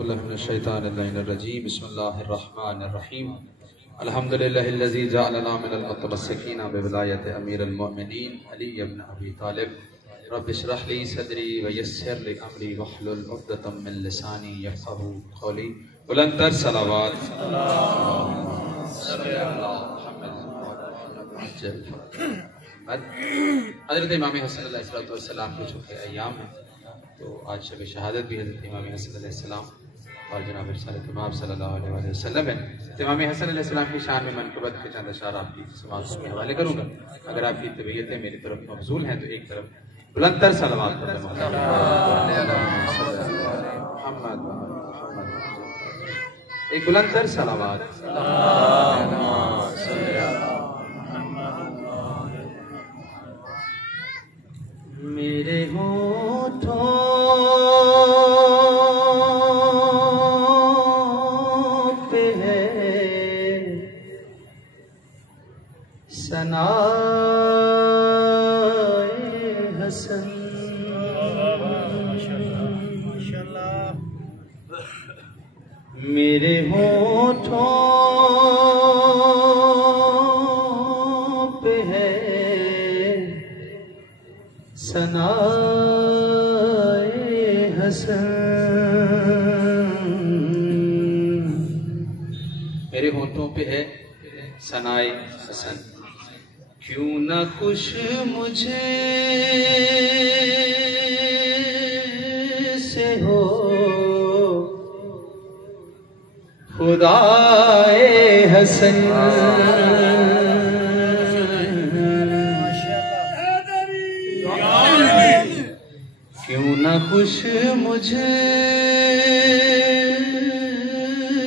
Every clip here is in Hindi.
बिस्मिल्लाहिर्रहमानिर्रहीम बिस्मिल्लाहिर्रहमानिर्रहीम अल्हम्दुलिल्लाहिल्लज़ी जअलना मिनल मुतमस्सिकीना बिविलायति अमीरिल मोमिनीन अली इब्न अबी तालिब रब्बि इश्रह ली सदरी व यस्सिर ली अमरी वहलुल उक़दतम मिन लिसानी यफ़क़हू क़ौली। बुलंदतर सलावत हज़रत इमाम हसन अलैहिस्सलाम के चूँकि अय्याम है तो आज शब शहादत भी हज़रत इमाम हसन अलैहिस्सलाम और जनाब इमाम सल्लल्लाहु अलैहि वसल्लम है। इमाम हसन अलैहिस्सलाम की शान में मनक़बत के चंद अशार आपकी समाअत के हवाले करूँगा। अगर आपकी तबीयतें मेरी तरफ मबज़ूल हैं तो एक तरफ बुलंदतर सलावत एक बुलंदतर सलावत। मेरे होठों पे है सनाए हसन, मेरे होठों पे है सनाए हसन, मेरे होठों पे है सनाए हसन। क्यों न खुश मुझे से हो खुदाए हसन, क्यों न खुश मुझे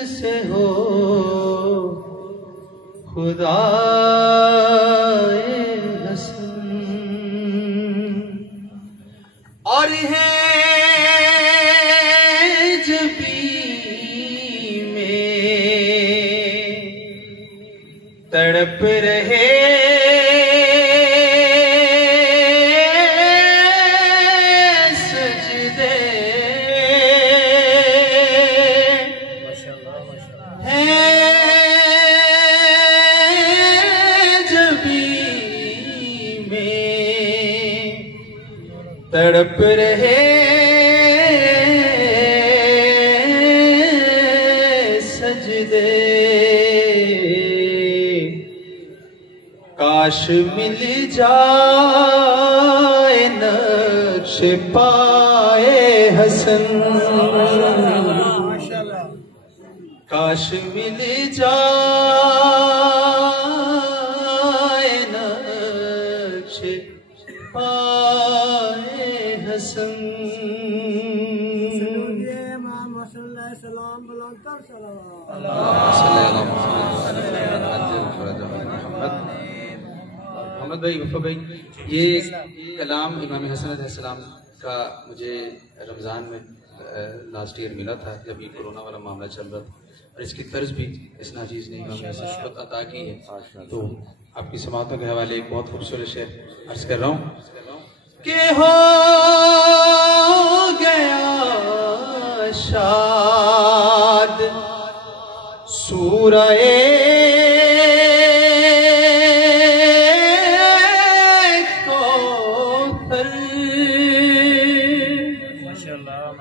से हो खुदाए हसन। और है जबी में तड़प रहे तड़प रहे सजदे, काश मिल जाए नक्श पाए हसन, काश मिल जाए नक्श पाए हसन। मोहम्मद भाई, वफ़ा भाई, ये कलाम इमाम हसन अलैहिस्सलाम का मुझे रमज़ान में लास्ट ईयर मिला था जब ये कोरोना वाला मामला चल रहा था, और इसकी तर्ज भी इस नाजीज़ ने इमाम हसन को अता की है। तो आपकी समातों के हवाले एक बहुत खूबसूरत शेर अर्ज कर रहा हूँ कि हो गया शाद सूरए कौसर,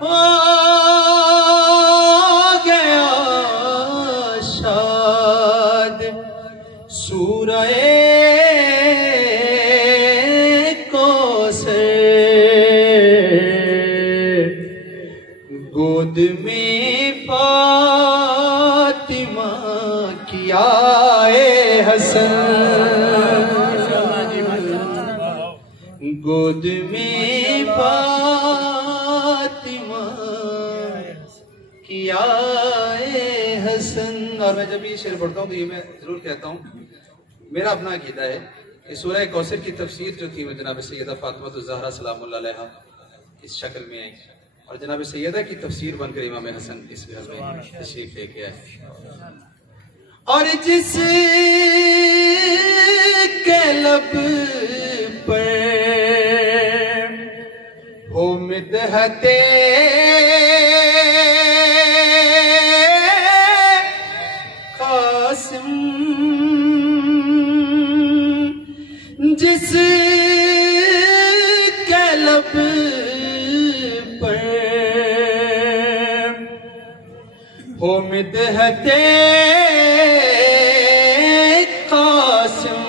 हो गया शाद सूरए गोद में फातिमा की आए हसन, गोद में फातिमा की आए हसन। और मैं जब ये शेर पढ़ता हूँ तो ये मैं जरूर कहता हूँ, मेरा अपना अकीदा है कि सूरह कौसर की तफसीर जो थी वो जनाब सैयदा फातिमा ज़हरा सलामुल्लाह अलैहा इस शक्ल में आई, और जनाब सैयदा की तफसीर बनकर इमाम हसन इस घर में तशरीफ लेके आए। और जिस के लब पर हो मिदहते ओ मिदहते कासिम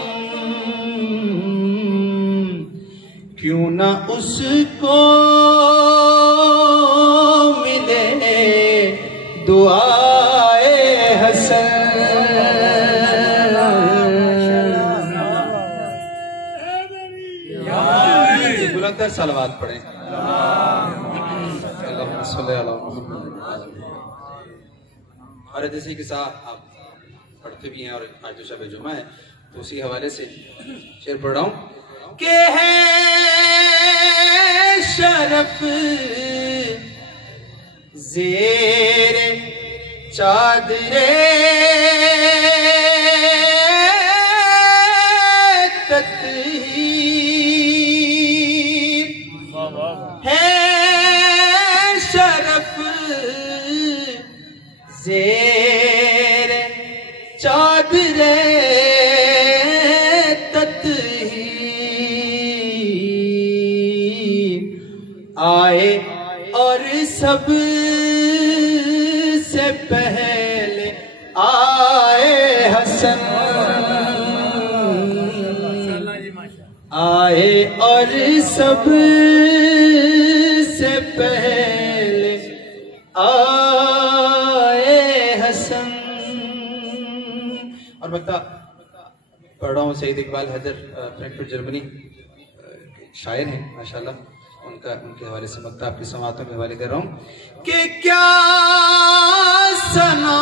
क्यों ना उसको मिले दुआए हसन। बुलंद सलवात पढ़ें। और जैसे कि साहब आप पढ़ते भी हैं और आज जो शब जुमा है तो उसी हवाले से शेर पढ़ रहा हूँ के है शरफ ज़ेर चादरे तत्हीर है शरफ ज़ेर चादरे तत्हीर आए और सब से पहले आए हसन आए और सब से पहले आए हसन। और बता पढ़ रहा हूँ सईद इकबाल हैदर फ्रैंकफर्ट जर्मनी शायर हैं माशाल्लाह, उनके हवाले से मक्ता आपकी समातों के हवाले कर रहा हूँ कि क्या सना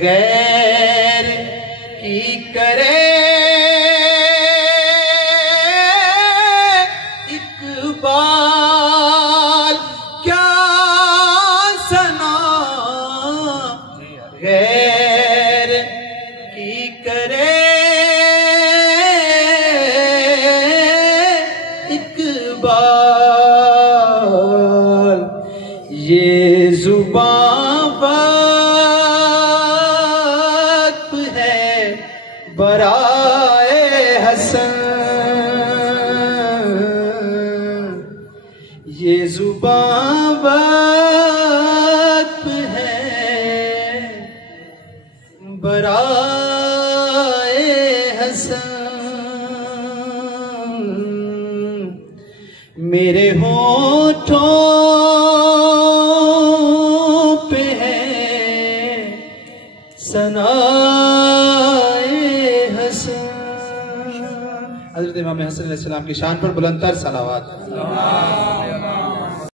गैर की करे इकबाल, क्या सना गैर की करे इकबाल, ये जुबां वक्त है बराए हसन, ये जुबां वक्त है बराए हसन। मेरे होठों पे है सनाए हसन। हज़रत इमाम हसन अलैहिस्सलाम की शान पर बुलंदतर सलावत।